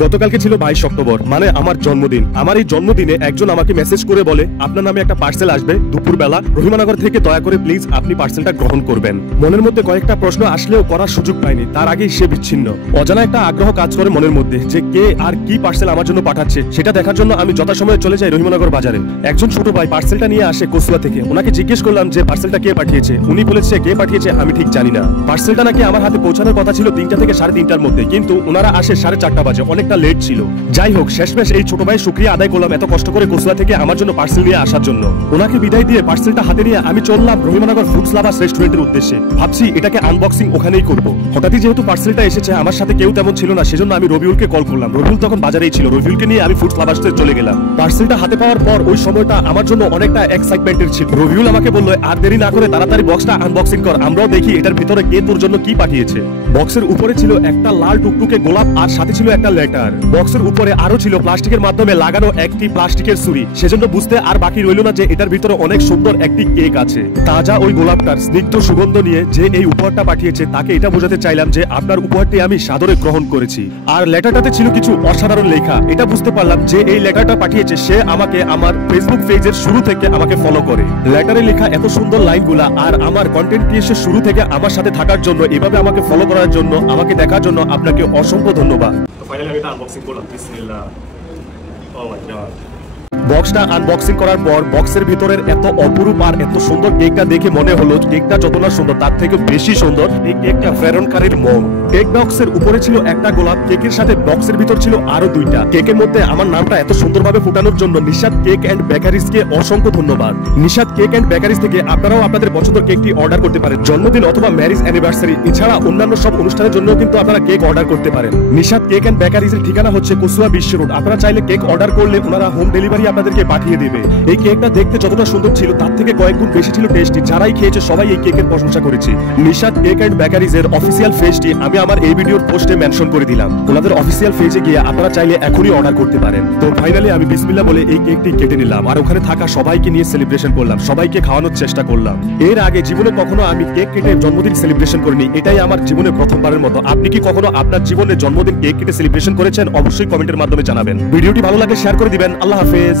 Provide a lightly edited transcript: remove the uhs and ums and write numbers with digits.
গতকালকে ছিল 22 অক্টোবর, মানে আমার জন্মদিন। আমার এই জন্মদিনে একজন আমাকে মেসেজ করে বলে, আপনার নামে একটা পার্সেল আসবে দুপুরবেলা রহিমানগর থেকে, দয়া করে প্লিজ আপনি পার্সেলটা গ্রহণ করবেন। মনের মধ্যে কয়েকটা প্রশ্ন আসলেও করার সুযোগ পাইনি, তার আগেই সে বিচ্ছিন্ন। অজানা একটা আগ্রহ কাজ করে মনের মধ্যে যে কে আর কি পার্সেল আমার জন্য পাঠাচ্ছে, সেটা দেখার জন্য আমি যথাসময়ে চলে যাই রহিমানগর বাজারে। একজন ছোট ভাই পার্সেলটা নিয়ে আসে কসুয়া থেকে। ওনাকে জিজ্ঞেস করলাম যে পার্সেলটা কে পাঠিয়েছে। উনি বলেছে কে পাঠিয়েছে আমি ঠিক জানি না। পার্সেলটা নাকি আমার হাতে পৌঁছানোর কথা ছিল 3টা থেকে 3:30টার মধ্যে, কিন্তু ওনারা আসে 4:30 বাজে, অনেকটা লেট ছিল। যাই হোক, শেষমেশ এই ছোট ভাই শুকরিয়া আদায় করলাম এত কষ্ট করে কসুয়া থেকে আমার জন্য পার্সেল নিয়ে আসার জন্য। ওনাকে বিদায় দিয়ে পার্সেলটা হাতে নিয়ে আমি চললাম রহিমানগর ফুডস লাভার্স রেস্টুরেন্টের উদ্দেশ্যে। ভাবছি এটাকে আনবক্সিং ওখানেই করব। হঠাৎই যেহেতু পার্সেলটা এসেছে, আমার সাথে কেউ তেমন ছিল না, সেজন্য আমি রবিউলকে কল করলাম। রবিউল তখন বাজারেই ছিল। রবিউলকে নিয়ে আমি ফুডস লাভার্সে চলে গেলাম। পার্সেলটা হাতে পাওয়ার পর ওই সময়টা আমার জন্য অনেকটা এক্সাইটমেন্টের ছিল। রবিউল আমাকে বলল, আর দেরি না করে তাড়াতাড়ি বক্সটা আনবক্সিং কর, আমরাও দেখি এটার ভিতরে কে তোর জন্য কি পাঠিয়েছে। বক্সের উপরে ছিল একটা লাল টুকটুকে গোলাপ, আর সাথে ছিল একটা লেটার। বক্সের উপরে আরো ছিল প্লাস্টিকের মাধ্যমে লাগানো একটি প্লাস্টিকের ছুরি। সেজন্য বুঝতে আর বাকি রইল না যে এটার ভিতরে অনেক সুন্দর একটি কেক আছে। তাজা ওই গোলাপটার স্নিগ্ধ সুগন্ধ নিয়ে যে এই উপহারটা পাঠিয়েছে তাকে এটা বোঝাতে চাইলাম যে আপনার উপহারটি আমি সাদরে গ্রহণ করেছি। আর লেটারটাতে ছিল কিছু অসাধারণ লেখা। এটা বুঝতে পারলাম যে এই লেটারটা পাঠিয়েছে সে আমাকে আমার ফেসবুক পেজের শুরু থেকে আমাকে ফলো করে। লেটারে লেখা এত সুন্দর লাইনগুলা আর আমার কন্টেন্ট ক্রিয়েশন শুরু থেকে আমার সাথে থাকার জন্য, এভাবে আমাকে ফলো করার জন্য, আমাকে দেখার জন্য আপনাকে অসংখ্য ধন্যবাদ। ফাইনালি আমি এটা আনবক্সিং করলাম। বিসমিল্লাহ। ও মাই গড। বক্সটা আনবক্সিং করার পর বক্সের ভিতরের এত অপরূপ আর এত সুন্দর কেকটা দেখে মনে হলো কেকটা যত না সুন্দর তার থেকে বেশি সুন্দর এই কেকটা প্রেরণকারীর মন। কেক বক্সের উপরে ছিল একটা গোলাপ, কেকের সাথে বক্সের ভিতর ছিল আরো 2টা। কেকের মধ্যে আমার নামটা এত সুন্দরভাবে ফুটানোর জন্য নিশাদ কেক এন্ড বেকারিজ কে অসংখ্য ধন্যবাদ। নিশাদ কেক এন্ড বেকারিজ থেকে আপনারাও আপনাদের পছন্দের কেকটি অর্ডার করতে পারেন। জন্মদিন অথবা ম্যারেজ অ্যানিভার্সারি এছাড়া অন্যান্য সব অনুষ্ঠানের জন্য কিন্তু আপনারা কেক অর্ডার করতে পারেন। নিশাদ কেক এন্ড বেকারিজের ঠিকানা হচ্ছে কসুয়া বিশ্ব রোড। আপনারা চাইলে কেক অর্ডার করলে ওনারা হোম ডেলিভারি আপনাদেরকে পাঠিয়ে দেবে। এই কেকটা দেখতে যতটা সুন্দর ছিল তার থেকে কয়েক গুণ বেশি ছিল টেস্টি। যারাই খেয়েছে সবাই এই কেকের প্রশংসা করেছে। নিশাদ কেক এন্ড বেকারিজ এর অফিসিয়াল পেজটি আমি আমার এই ভিডিওর পোস্টে মেনশন করে দিলাম। ওনাদের অফিসিয়াল পেজে গিয়ে আপনারা চাইলে এখনই অর্ডার করতে পারেন। তো ফাইনালি আমি বিসমিল্লাহ বলে এই কেকটি কেটে নিলাম আর ওখানে থাকা সবাইকে নিয়ে সেলিব্রেশন করলাম, সবাইকে খাওয়ানোর চেষ্টা করলাম। এর আগে জীবনে কখনো আমি কেক কেটে জন্মদিন সেলিব্রেশন করিনি, এটাই আমার জীবনে প্রথমবারের মতো। আপনি কি কখনো আপনার জীবনে জন্মদিন কেক কেটে সেলিব্রেশন করেছেন? অবশ্যই কমেন্টের মাধ্যমে জানাবেন। ভিডিওটি ভালো লাগে শেয়ার করে দিবেন। আল্লাহ হাফেজ।